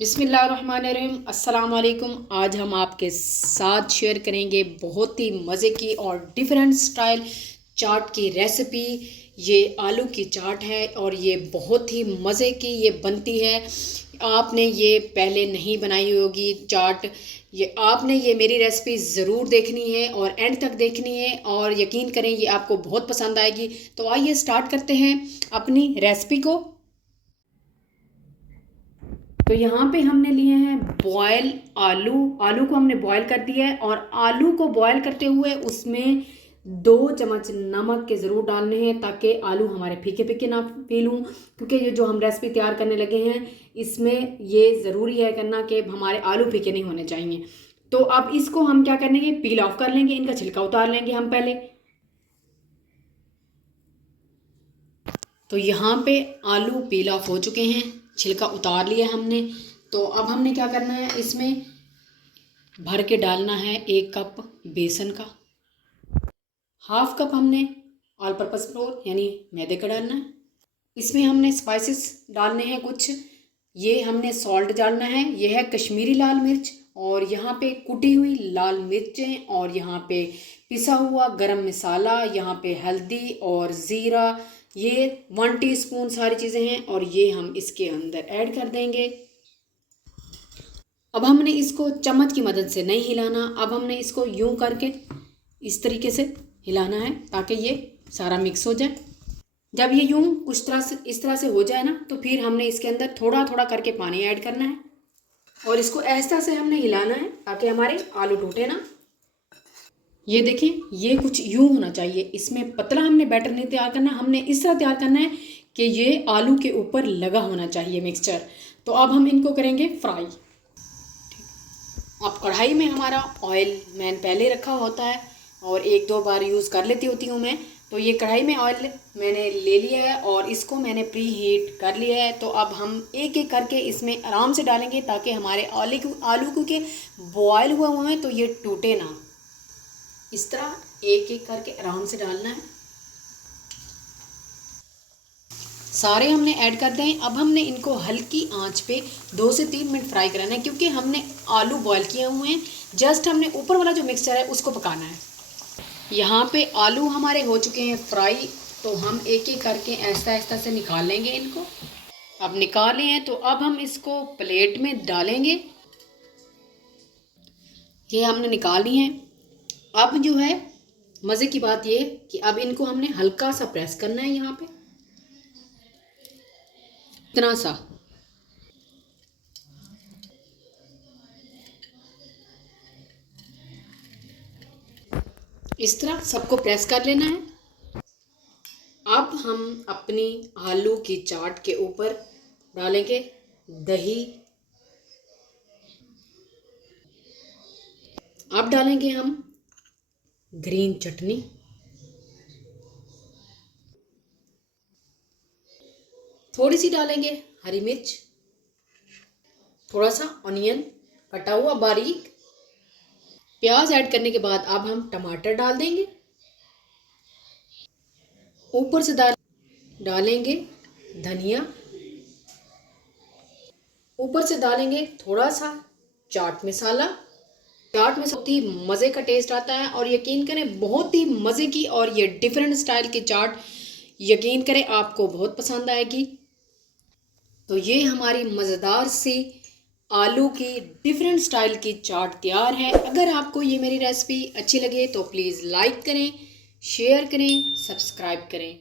बिस्मिल्लाहिर्रहमानिर्रहीम। अस्सलाम वालेकुम। आज हम आपके साथ शेयर करेंगे बहुत ही मज़े की और डिफरेंट स्टाइल चाट की रेसिपी। ये आलू की चाट है और ये बहुत ही मज़े की ये बनती है। आपने ये पहले नहीं बनाई होगी चाट, ये आपने ये मेरी रेसिपी ज़रूर देखनी है और एंड तक देखनी है और यकीन करें ये आपको बहुत पसंद आएगी। तो आइए स्टार्ट करते हैं अपनी रेसिपी को। तो यहाँ पे हमने लिए हैं बॉयल आलू। आलू को हमने बॉयल कर दिया है और आलू को बॉयल करते हुए उसमें 2 चम्मच नमक के ज़रूर डालने हैं ताकि आलू हमारे फीके फीके ना फील हों, क्योंकि ये जो हम रेसिपी तैयार करने लगे हैं इसमें ये ज़रूरी है करना कि हमारे आलू फीके नहीं होने चाहिए। तो अब इसको हम क्या करेंगे, पील ऑफ कर लेंगे, इनका छिलका उतार लेंगे हम पहले। तो यहाँ पे आलू पील ऑफ हो चुके हैं, छिलका उतार लिया हमने। तो अब हमने क्या करना है, इसमें भर के डालना है 1 कप बेसन का। हाफ कप हमने ऑल पर्पस फ्लोर यानी मैदे का डालना है। इसमें हमने स्पाइसेस डालने हैं कुछ। ये हमने सॉल्ट डालना है, ये है कश्मीरी लाल मिर्च, और यहाँ पे कुटी हुई लाल मिर्चें, और यहाँ पे पिसा हुआ गरम मसाला, यहाँ पे हल्दी और ज़ीरा, ये 1 टीस्पून सारी चीज़ें हैं और ये हम इसके अंदर ऐड कर देंगे। अब हमने इसको चम्मच की मदद से नहीं हिलाना, अब हमने इसको यूं करके इस तरीके से हिलाना है ताकि ये सारा मिक्स हो जाए। जब ये यूं कुछ तरह से इस तरह से हो जाए ना, तो फिर हमने इसके अंदर थोड़ा थोड़ा करके पानी ऐड करना है और इसको ऐसा तरह से हमने हिलाना है ताकि हमारे आलू टूटे ना। ये देखें, ये कुछ यूं होना चाहिए, इसमें पतला हमने बैटर नहीं तैयार करना, हमने इस तरह तैयार करना है कि ये आलू के ऊपर लगा होना चाहिए मिक्सचर। तो अब हम इनको करेंगे फ्राई। अब कढ़ाई में हमारा ऑयल मैंने पहले रखा होता है और 1-2 बार यूज़ कर लेती होती हूँ मैं। तो ये कढ़ाई में ऑयल मैंने ले लिया है और इसको मैंने प्री हीट कर लिया है। तो अब हम एक एक करके इसमें आराम से डालेंगे ताकि हमारे आलू क्योंकि बॉयल हुए हैं तो ये टूटे ना। इस तरह एक एक करके आराम से डालना है। सारे हमने ऐड कर दें। अब हमने इनको हल्की आंच पे 2 से 3 मिनट फ्राई कराना है, क्योंकि हमने आलू बॉयल किए हुए हैं, जस्ट हमने ऊपर वाला जो मिक्सचर है उसको पकाना है। यहाँ पे आलू हमारे हो चुके हैं फ्राई, तो हम एक एक करके ऐसा ऐसा से निकाल लेंगे इनको। अब निकाल लिए हैं तो अब हम इसको प्लेट में डालेंगे। ये हमने निकाल लिए हैं। अब जो है मज़े की बात ये कि अब इनको हमने हल्का सा प्रेस करना है, यहाँ पे इतना सा। इस तरह सबको प्रेस कर लेना है। अब हम अपनी आलू की चाट के ऊपर डालेंगे दही। अब डालेंगे हम ग्रीन चटनी, थोड़ी सी डालेंगे हरी मिर्च, थोड़ा सा ऑनियन कटा हुआ बारीक। प्याज ऐड करने के बाद अब हम टमाटर डाल देंगे। ऊपर से डालेंगे धनिया। ऊपर से डालेंगे थोड़ा सा चाट मसाला। चाट में बहुत ही मज़े का टेस्ट आता है और यकीन करें बहुत ही मज़े की और ये डिफरेंट स्टाइल की चाट, यकीन करें आपको बहुत पसंद आएगी। तो ये हमारी मज़ेदार सी आलू की डिफरेंट स्टाइल की चाट तैयार है। अगर आपको ये मेरी रेसिपी अच्छी लगे तो प्लीज़ लाइक करें, शेयर करें, सब्सक्राइब करें।